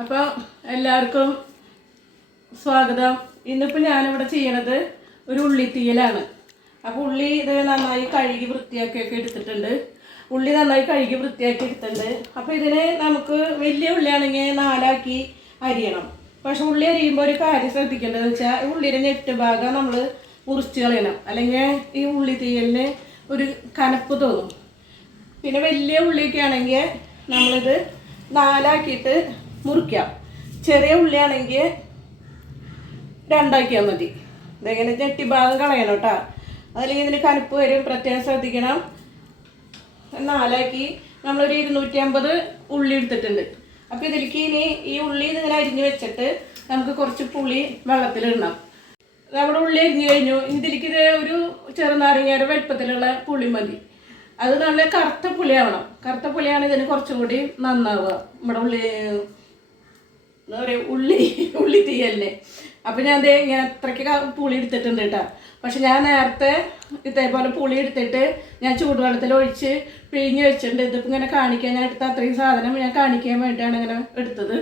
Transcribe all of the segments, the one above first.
അപ്പോൾ എല്ലാവർക്കും സ്വാഗതം. ഇന്നിപ്പോൾ ഞാനിവിടെ ചെയ്യണത് ഒരു ഉള്ളിത്തീയലാണ്. അപ്പോൾ ഉള്ളി ഇത് നന്നായി കഴുകി വൃത്തിയാക്കിയൊക്കെ എടുത്തിട്ടുണ്ട്. ഉള്ളി നന്നായി കഴുകി വൃത്തിയാക്കി എടുത്തിട്ടുണ്ട്. അപ്പോൾ ഇതിനെ നമുക്ക് വലിയ ഉള്ളിയാണെങ്കിൽ നാലാക്കി അരിയണം. പക്ഷെ ഉള്ളി അരിയുമ്പോൾ ഒരു കാര്യം ശ്രദ്ധിക്കേണ്ടതെന്ന് വെച്ചാൽ ഉള്ളിയുടെ ഞെട്ട് ഭാഗം നമ്മൾ മുറിച്ച് കളയണം. അല്ലെങ്കിൽ ഈ ഉള്ളി തീയലിന് ഒരു കനപ്പ് തോന്നും. പിന്നെ വലിയ ഉള്ളിയൊക്കെ ആണെങ്കിൽ നമ്മളിത് നാലാക്കിയിട്ട് മുറിക്കാം. ചെറിയ ഉള്ളിയാണെങ്കിൽ രണ്ടാക്കിയാൽ മതി. ഇതെങ്ങനെ ഞെട്ടി ഭാഗം കളയണം കേട്ടോ അതല്ലെങ്കിൽ ഇതിന് കനുപ്പ് വരും. പ്രത്യേകം ശ്രദ്ധിക്കണം. നാലാക്കി നമ്മളൊരു ഇരുന്നൂറ്റി അമ്പത് ഉള്ളി എടുത്തിട്ടുണ്ട്. അപ്പോൾ ഇതിലേക്ക് ഇനി ഈ ഉള്ളി ഇതിങ്ങനെ അരിഞ്ഞ് വെച്ചിട്ട് നമുക്ക് കുറച്ച് പുളി വെള്ളത്തിലിടണം. നമ്മുടെ ഉള്ളി അരിഞ്ഞു കഴിഞ്ഞു. ഇതിലേക്ക് ഇത് ഒരു ചെറുനാരങ്ങയുടെ വലുപ്പത്തിലുള്ള പുളി മതി. അത് നല്ല കറുത്ത പുളിയാവണം. കറുത്ത പുളിയാണ് ഇതിന് കുറച്ചും കൂടി നന്നാവുക. നമ്മുടെ ഉള്ളി എന്താ പറയുക ഉള്ളി ഉള്ളി തീയലിന്. അപ്പം ഞാൻ അതേ ഇങ്ങനെ അത്രയ്ക്ക് പുളി എടുത്തിട്ടുണ്ട് കേട്ടോ. പക്ഷെ ഞാൻ നേരത്തെ ഇതേപോലെ പുളി എടുത്തിട്ട് ഞാൻ ചൂടുവെള്ളത്തിൽ ഒഴിച്ച് പിഴിഞ്ഞ് വെച്ചിട്ടുണ്ട്. ഇതിപ്പോൾ ഇങ്ങനെ കാണിക്കാൻ ഞാൻ എടുത്ത അത്രയും സാധനം ഞാൻ കാണിക്കാൻ വേണ്ടിയിട്ടാണ് ഇങ്ങനെ എടുത്തത്.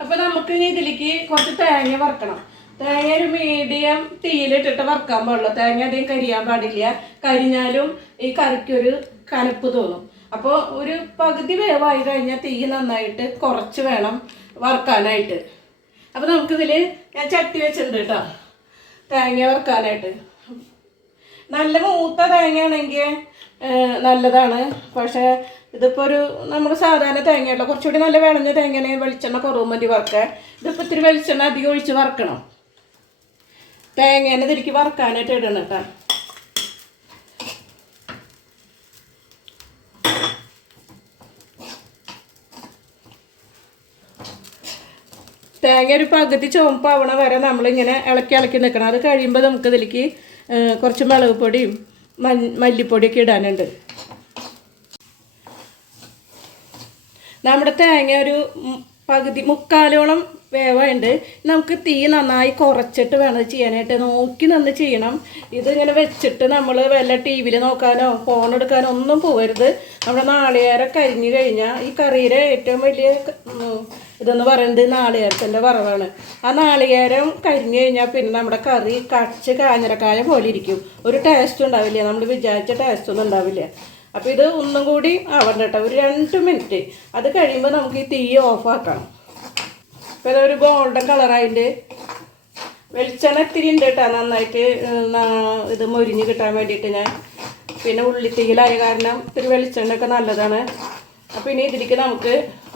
അപ്പോൾ നമുക്ക് ഇനി ഇതിലേക്ക് കുറച്ച് തേങ്ങ വറക്കണം. തേങ്ങ ഒരു മീഡിയം തീയിലിട്ടിട്ട് വറക്കാൻ പാടുള്ളൂ. തേങ്ങ അധികം കരിയാൻ പാടില്ല. കരിഞ്ഞാലും ഈ കറിക്കൊരു കനപ്പ് തോന്നും. അപ്പോൾ ഒരു പകുതി വേവായി കഴിഞ്ഞാൽ തീ നന്നായിട്ട് കുറച്ച് വേണം വറുക്കാനായിട്ട്. അപ്പോൾ നമുക്കിതിൽ ഞാൻ ചട്ടി വെച്ചിട്ടുണ്ട് കേട്ടോ. തേങ്ങ വറുക്കാനായിട്ട്. നല്ല മൂത്ത തേങ്ങയാണെങ്കിൽ നല്ലതാണ്. പക്ഷേ ഇതിപ്പോൾ ഒരു നമ്മൾ സാധാരണ തേങ്ങയല്ല കുറച്ചുകൂടി നല്ല വിളഞ്ഞ തേങ്ങയാണെങ്കിൽ വെളിച്ചെണ്ണ കുറവ് മതി വറുക്കാൻ. ഇതിപ്പോൾ ഇത്തിരി വെളിച്ചെണ്ണ അധികം ഒഴിച്ച് വറുക്കണം. തേങ്ങേനെ തിരിക്ക് വറക്കാനായിട്ട് ഇടണം കേട്ടോ. തേങ്ങ ഒരു പകുതി ചുവപ്പാവണ വരെ നമ്മളിങ്ങനെ ഇളക്കി ഇളക്കി നിൽക്കണം അത് കഴിയുമ്പോൾ നമുക്ക് ഇതിലേക്ക് കുറച്ച് മുളക് പൊടിയും മല്ലിപ്പൊടിയൊക്കെ ഇടാനുണ്ട്. നമ്മുടെ തേങ്ങ ഒരു പകുതി മുക്കാലോളം വേവുണ്ട് നമുക്ക് തീ നന്നായി കുറച്ചിട്ട് വേണം ചെയ്യാനായിട്ട്. നോക്കി നിന്ന് ചെയ്യണം. ഇതിങ്ങനെ വെച്ചിട്ട് നമ്മൾ വല്ല ടി വിയിൽ നോക്കാനോ ഫോൺ എടുക്കാനോ ഒന്നും പോകരുത് നമ്മുടെ നാളികേരം കരിഞ്ഞു കഴിഞ്ഞാൽ ഈ കറിയുടെ ഏറ്റവും വലിയ ഇതെന്ന് പറയുന്നത് നാളികേരത്തിന്റെ വറവാണ്. ആ നാളികേരം കരിഞ്ഞു കഴിഞ്ഞാൽ പിന്നെ നമ്മുടെ കറി കച്ച് കാഞ്ഞിരക്കായ പോലെ ഇരിക്കും. ഒരു ടേസ്റ്റ് ഉണ്ടാവില്ല? നമ്മൾ വിചാരിച്ച ടേസ്റ്റ് ഒന്നും ഉണ്ടാവില്ല? അപ്പോൾ ഇത് ഒന്നും കൂടി ആവണ്ട കേട്ടോ ഒരു രണ്ട് മിനിറ്റ് അത് കഴിയുമ്പോൾ നമുക്ക് ഈ തീ ഓഫാക്കാം അപ്പോൾ ഒരു ഗോൾഡൻ കളറായിട്ട് വെളിച്ചെണ്ണ ഇത്തിരി ഉണ്ട് കേട്ടോ നന്നായിട്ട് ഇത് മൊരിഞ്ഞ് കിട്ടാൻ വേണ്ടിയിട്ട് ഞാൻ. പിന്നെ ഉള്ളിത്തീയിലായ കാരണം ഇത്തിരി വെളിച്ചെണ്ണയൊക്കെ നല്ലതാണ്. അപ്പോൾ ഇനി ഇതിലേക്ക് നമുക്ക്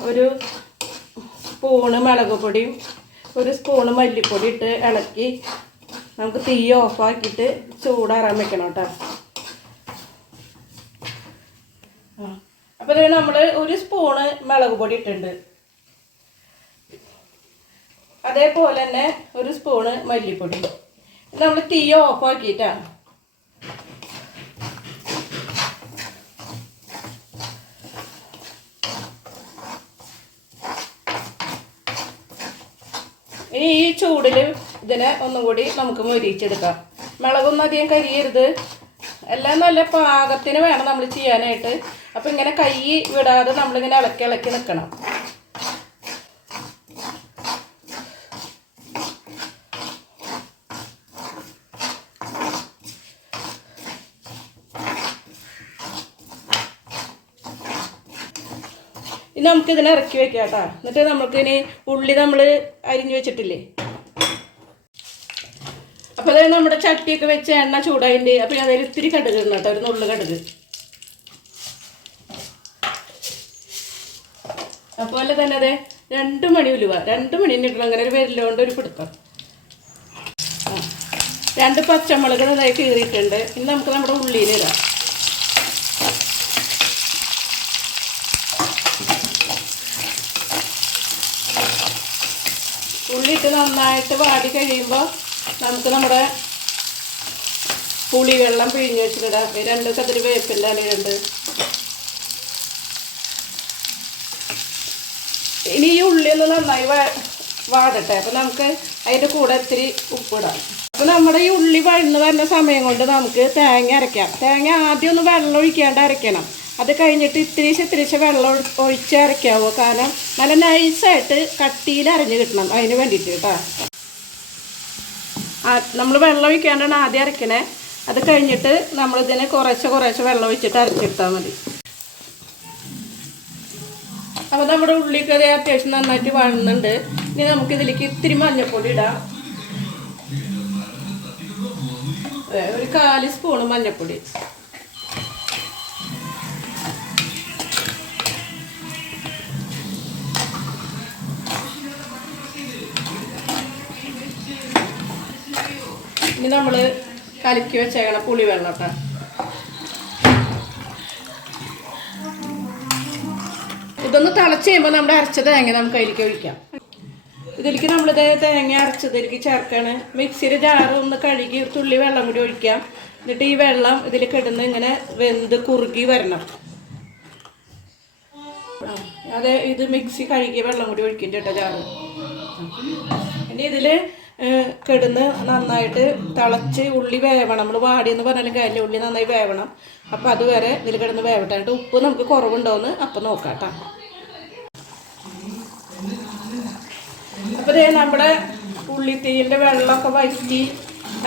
ഒരു സ്പൂണ് മുളക് പൊടിയും ഒരു സ്പൂണ് മല്ലിപ്പൊടി ഇട്ട് ഇളക്കി നമുക്ക് തീ ഓഫാക്കിയിട്ട് ചൂടാറാൻ വെക്കണം കേട്ടോ. അപ്പോൾ നമ്മൾ ഒരു സ്പൂണ് മുളക് പൊടി ഇട്ടിട്ടുണ്ട്. അതേപോലെ തന്നെ ഒരു സ്പൂണ് മല്ലിപ്പൊടി. നമ്മൾ തീ ഓഫ് ഇനി ഈ ചൂടിൽ ഇതിനെ ഒന്നും കൂടി നമുക്ക് മുരിച്ചെടുക്കാം മുളകൊന്നും അധികം കരിയരുത്. എല്ലാം നല്ല പാകത്തിന് വേണം നമ്മൾ ചെയ്യാനായിട്ട്. അപ്പം ഇങ്ങനെ കൈ വിടാതെ നമ്മളിങ്ങനെ ഇളക്കി ഇളക്കി നിൽക്കണം ഇനി നമുക്ക് ഇതിനെ ഇറക്കി വെക്കാം കേട്ടോ. എന്നിട്ട് നമുക്ക് ഇനി ഉള്ളി നമ്മൾ അരിഞ്ഞു വെച്ചിട്ടില്ലേ? അപ്പോൾ അതായത് നമ്മുടെ ചട്ടിയൊക്കെ വെച്ച് എണ്ണ ചൂടായിട്ട് അപ്പോൾ അതിൽ ഇത്തിരി കടുക് ഇടണം കേട്ടോ ഒരു നുള്ളു കടുക്. അതുപോലെ തന്നെ അതെ രണ്ട് മണി ഉലുവ രണ്ട് മണി ഇടണം. അങ്ങനെ ഒരു വിരലുകൊണ്ട് ഒരു പിടുത്തം. രണ്ട് പച്ചമുളക് ഇതായി കീറിയിട്ടുണ്ട്. ഇനി നമുക്ക് നമ്മുടെ ഉള്ളിയിലിടാം ഉള്ളിയിട്ട് നന്നായിട്ട് വാടി കഴിയുമ്പോൾ നമുക്ക് നമ്മുടെ പുളിവെള്ളം പിഴിഞ്ഞ് വെച്ചിട്ടിടാം ഈ രണ്ട് കതിരി വേപ്പിന്റെ ഇലയുണ്ട് ഇനി ഈ ഉള്ളി ഒന്ന് നന്നായി വാടട്ടെ. അപ്പം നമുക്ക് അതിന്റെ കൂടെ ഇത്തിരി ഉപ്പിടാം അപ്പോൾ നമ്മുടെ ഈ ഉള്ളി വഴന്ന് വരുന്ന സമയം കൊണ്ട് നമുക്ക് തേങ്ങ അരയ്ക്കാം. തേങ്ങ ആദ്യം ഒന്ന് വെള്ളം ഒഴിക്കാണ്ട് അരയ്ക്കണം. അത് കഴിഞ്ഞിട്ട് ഇത്തിരിശ് ഇത്തിരിശ് വെള്ളം ഒഴി- ഒഴിച്ച് അരയ്ക്കാവോ കാരണം നല്ല നൈസായിട്ട് കട്ടിയിൽ അരഞ്ഞ് കിട്ടണം അതിന് വേണ്ടിയിട്ട് കേട്ടോ നമ്മൾ വെള്ളം ഒഴിക്കാണ്ടാണ് ആദ്യം അരയ്ക്കണേ അത് കഴിഞ്ഞിട്ട് നമ്മളിതിനെ കുറേശ്ശെ കുറേശ്ശെ വെള്ളം ഒഴിച്ചിട്ട് അരച്ചെടുത്താൽ മതി. അപ്പോൾ നമ്മുടെ ഉള്ളിക്കറി അത്യാവശ്യം നന്നായിട്ട് വഴന്നുണ്ട് ഇനി നമുക്ക് ഇതിലേക്ക് ഇത്തിരി മഞ്ഞൾപ്പൊടി ഇടാം. ഒരു കാൽ സ്പൂണ് മഞ്ഞൾപ്പൊടി ഇനി നമ്മൾ കലക്കി വെച്ചേക്കണ പുളിവെള്ളം കേട്ടോ ഇതൊന്ന് തിളച്ച് കഴിയുമ്പോൾ നമ്മുടെ അരച്ച തേങ്ങ നമുക്ക് അതിലേക്ക് ഒഴിക്കാം. ഇതിലേക്ക് നമ്മൾ തേങ്ങ അരച്ചതിലേക്ക് ചേർക്കാണ്. മിക്സിയിൽ ജാറ് ഒന്ന് കഴുകി തുള്ളി വെള്ളം കൂടി ഒഴിക്കാം. എന്നിട്ട് ഈ വെള്ളം ഇതിൽ കിടന്ന് ഇങ്ങനെ വെന്ത് കുറുകി വരണം. അതെ ഇത് മിക്സി കഴുകിയ വെള്ളം കൂടി ഒഴിക്കും ചേട്ടാ ജാറ്. ഇനി ഇതിൽ കിടന്ന് നന്നായിട്ട് തിളച്ച് ഉള്ളി വേവണം. നമ്മൾ വാടിയെന്ന് പറഞ്ഞാലും കാര്യമില്ല. ഉള്ളി നന്നായി വേവണം. അപ്പോൾ അതുവരെ ഇതിൽ കിടന്ന് വേവട്ടെ. എന്നിട്ട് ഉപ്പ് നമുക്ക് കുറവുണ്ടോയെന്ന് അപ്പം നോക്കാം കേട്ടോ അപ്പോൾ ദേ നമ്മുടെ ഉള്ളിത്തീന്റെ വെള്ളമൊക്കെ വറ്റി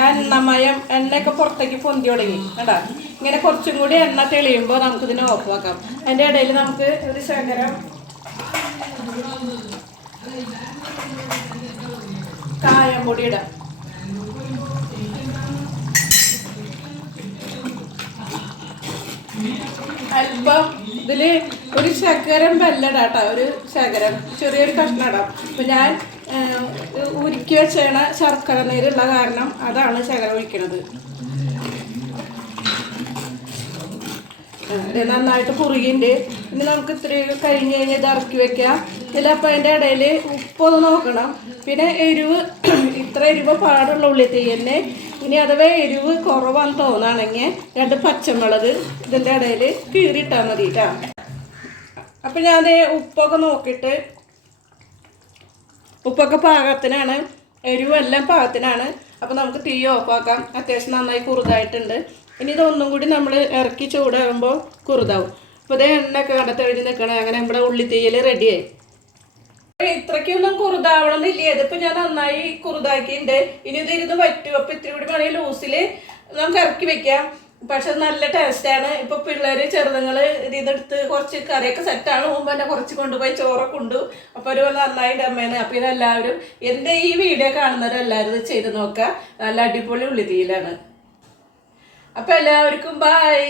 എണ്ണമയം എണ്ണയൊക്കെ പുറത്തേക്ക് പൊന്തി തുടങ്ങി. കേട്ടാ ഇങ്ങനെ കുറച്ചും കൂടി എണ്ണ തെളിയുമ്പോൾ നമുക്കിതിനെ ഓഫ് ആക്കാം. അതിന്റെ ഇടയിൽ നമുക്ക് ഒരു ശകലം കായം പൊടി ഇടാം. അല്പം ഇതിൽ ഒരു ശകരം വെല്ലടാട്ടോ ഒരു ശകരം ചെറിയൊരു കഷ്ണം ഇടാം അപ്പൊ ഞാൻ ഉരുക്കി വെച്ചേണ ശർക്കര നീരുള്ള കാരണം അതാണ് ശകരം ഒഴിക്കണത് ആ, ഇത് നന്നായിട്ട് കുറുകിണ്ട്. ഇനി നമുക്ക് ഇത്തിരി കഴിഞ്ഞ് കഴിഞ്ഞ് ഇത് ഇറക്കി വെക്കാം. ഇതിലപ്പോൾ അതിന്റെ ഇടയിൽ ഉപ്പൊന്ന് നോക്കണം. പിന്നെ എരിവ് ഇത്ര എരിവ് പാടുള്ള ഉള്ളി തീയന്നെ ഇനി അഥവാ എരിവ് കുറവാന്ന് തോന്നുകയാണെങ്കിൽ രണ്ട് പച്ചമുളക് ഇതിന്റെ ഇടയിൽ കീറിയിട്ടാൽ മതി കേട്ടോ അപ്പം ഞാൻ ഉപ്പൊക്കെ നോക്കിയിട്ട് ഉപ്പൊക്കെ പാകത്തിനാണ്. എരിവെല്ലാം പാകത്തിനാണ്. അപ്പം നമുക്ക് തീ ഓഫാക്കാം. അത്യാവശ്യം നന്നായി കുറുതായിട്ടുണ്ട് ഇനി ഇതൊന്നും കൂടി നമ്മൾ ഇറക്കി ചൂടാകുമ്പോൾ കുറുതാവും. അപ്പോൾ ഇതേ എണ്ണയൊക്കെ കടത്തെഴുതി നിൽക്കണേ അങ്ങനെ നമ്മുടെ ഉള്ളി തീയൽ റെഡിയായി ഇത്രയ്ക്കൊന്നും കുറുതാവണമെന്നില്ല ഇതിപ്പോൾ ഞാൻ നന്നായി കുറുതാക്കിയിട്ടുണ്ട്. ഇനി ഇതിരുന്ന് പറ്റും അപ്പോൾ ഇത്തിരി കൂടി വേണമെങ്കിൽ ലൂസിൽ നമുക്ക് ഇറക്കി വെക്കാം. പക്ഷെ നല്ല ടേസ്റ്റാണ് ഇപ്പൊ പിള്ളേര് ചെറുതുങ്ങൾ ഇത് ഇതെടുത്ത് കുറച്ച് കറിയൊക്കെ സെറ്റാണ് മുമ്പ് തന്നെ കുറച്ച് കൊണ്ടുപോയി ചോറൊക്കെ ഉണ്ട്. അപ്പൊ ഒരു നന്നായിട്ട് അമ്മേന്ന് അപ്പൊ ഇതെല്ലാവരും എന്റെ ഈ വീഡിയോ കാണുന്നവരെല്ലാവരും ഇത് ചെയ്ത് നോക്കുക. നല്ല അടിപൊളി ഉള്ളിത്തീയിലാണ്. അപ്പൊ എല്ലാവർക്കും ബായ്